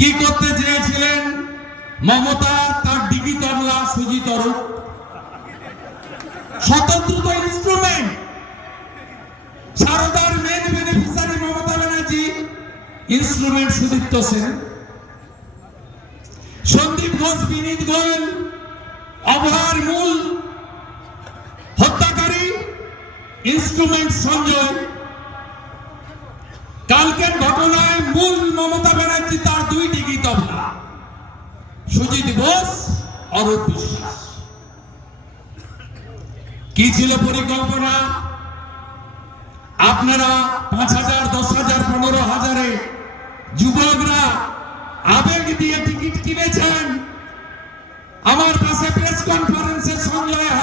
কি করতে চেয়েছিলেন? মমতা, তার ডিগি তবলা, সুজিত অরূপ। স্বতন্ত্র ইনস্ট্রুমেন্ট সারদার main beneficiary Mamata Banerjee instrument Sudipta Sen. Sandip Ghosh, Binit Goel অভয়ার মূল, হত্যাকারী ইনস্ট্রুমেন্ট সঞ্জয়। কালকের ঘটনায় মূল মমতা ব্যানার্জি তার দুই ডিগ্রি তবলা সুজিত বোস, অরূপ বিশ্বাস। কি ছিল পরিকল্পনা? আপনারা পাঁচ হাজার, দশ হাজার, পনেরো হাজারে যুবকরা আবেগ দিয়ে টিকিট কিনেছেন। আমার পাশে প্রেস কনফারেন্সের ছিল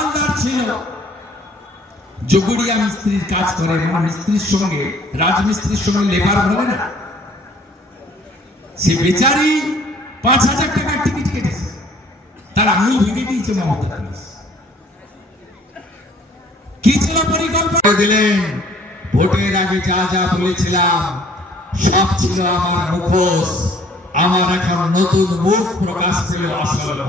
জগুড়িয়া মিস্ত্রির কাজ করে মানে মিস্ত্রির সঙ্গে, রাজমিস্ত্রির সঙ্গে লেবার বলে না। সে বেচারি পাঁচ হাজার টাকার টিকিট কেটেছে। তার আঙুল ভেঙে দিয়েছে মমতা পুলিশ। কি ছিল পরিকল্পনা? দিলেন, ভোটের আগে যা যা বলেছিলাম, সব ছিল আমার মুখোশ। আমার এখন নতুন মুখ প্রকাশ পেল আসল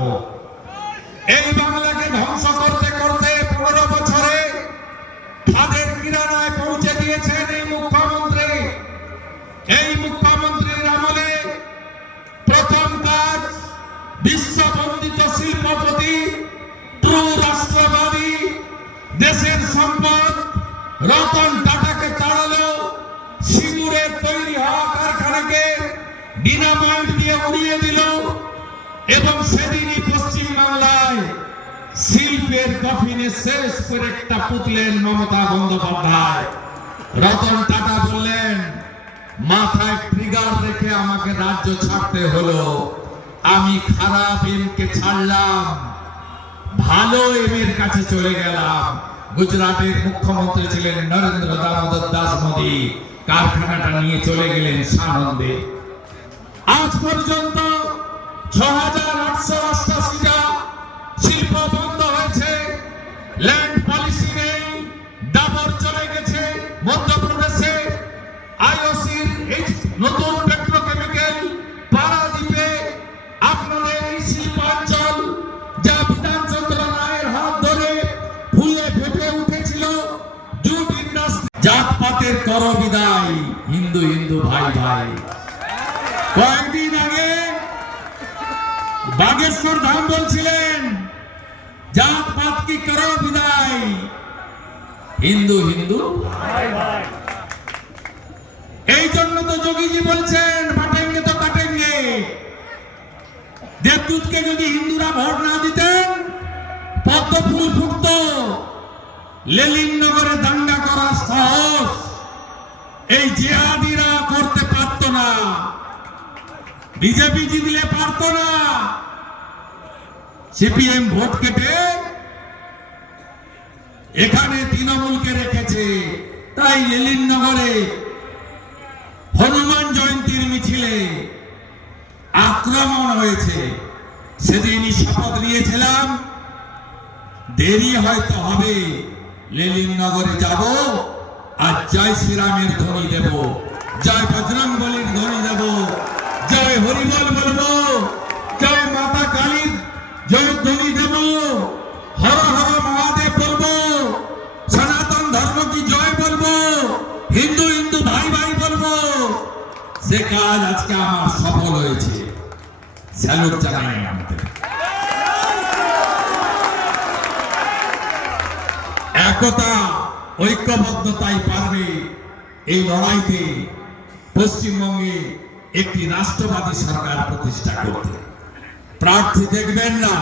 এই বাংলাকে ধ্বংস করতে করতে পনেরো বছরে তাদের কিরানায় পৌঁছে দিয়েছেন এই মুখ্যমন্ত্রী। এই মুখ্যমন্ত্রীর আমলে প্রথম কাজ বিশ্ববন্দিত শিল্পপতি, ট্রু রাষ্ট্রবাদী, দেশের সম্পদ রতন টাটাকে তাড়ালো সিঙ্গুরের তৈরি হওয়া কারখানাকে ডিনামাইট দিয়ে উড়িয়ে দিল এবং সেদিনই পশ্চিম বাংলায় শিল্পের কফিনে শেষ করে একটা পুতলেন মমতা বন্দ্যোপাধ্যায়। রতন টাটা বললেন, মাথায় ট্রিগার রেখে আমাকে রাজ্য ছাড়তে হলো। আমি খারাপ এমকে ছাড়লাম। ভালো এমের কাছে চলে গেলাম। গুজরাটের মুখ্যমন্ত্রী ছিলেন নরেন্দ্র দামোদর দাস মোদী। কারখানাটা নিয়ে চলে গেলেন সানন্দে। আজ পর্যন্ত ছ হাজার আটশো জাতপাতের কর বিদায়। হিন্দু হিন্দু, ভাই ভাই। কয়েকদিন আগে বাগেশ্বর ধাম বলছিলেন, জাত পাত কি করো বিদায়? হিন্দু হিন্দু এই জন্য তো যোগীজি বলছেন বাটেঙ্গে তো কাটেঙ্গে। দেবদূতকে যদি হিন্দুরা ভোট না দিতেন পদ্ম ফুল ফুটত। লেলিন নগরে দাঙ্গা করার সাহস। এই জিহাদিরা করতে পারত না। বিজেপি জিতলে পারত না। সিপিএম ভোট কেটে এখানে তৃণমূলকে রেখেছে। তাই লেলিন নগরে হনুমান জয়ন্তীর মিছিলে আক্রমণ হয়েছে। সেদিনই শপথ নিয়েছিলাম, দেরি হয়তো হবে। লেলিন নগরে যাব। জয় শ্রীরামের ধ্বনি দেব। জয় বজরং বলির ধ্বনি দেব। জয় হরিবল বলব। জয় মাতা কালীর জয় ধ্বনি দেব। হর হর মহাদেব বলব। সনাতন ধর্ম কি জয় বলব? হিন্দু হিন্দু ভাই ভাই বলব। সে কাজ আজকে আমার সফল হয়েছে। স্যালুট জানাই আমাদের একতা ঐক্যবদ্ধতাই পারবে এই লড়াইতে পশ্চিমবঙ্গে একটি রাষ্ট্রবাদী সরকার প্রতিষ্ঠা করতে। প্রার্থী দেখবেন না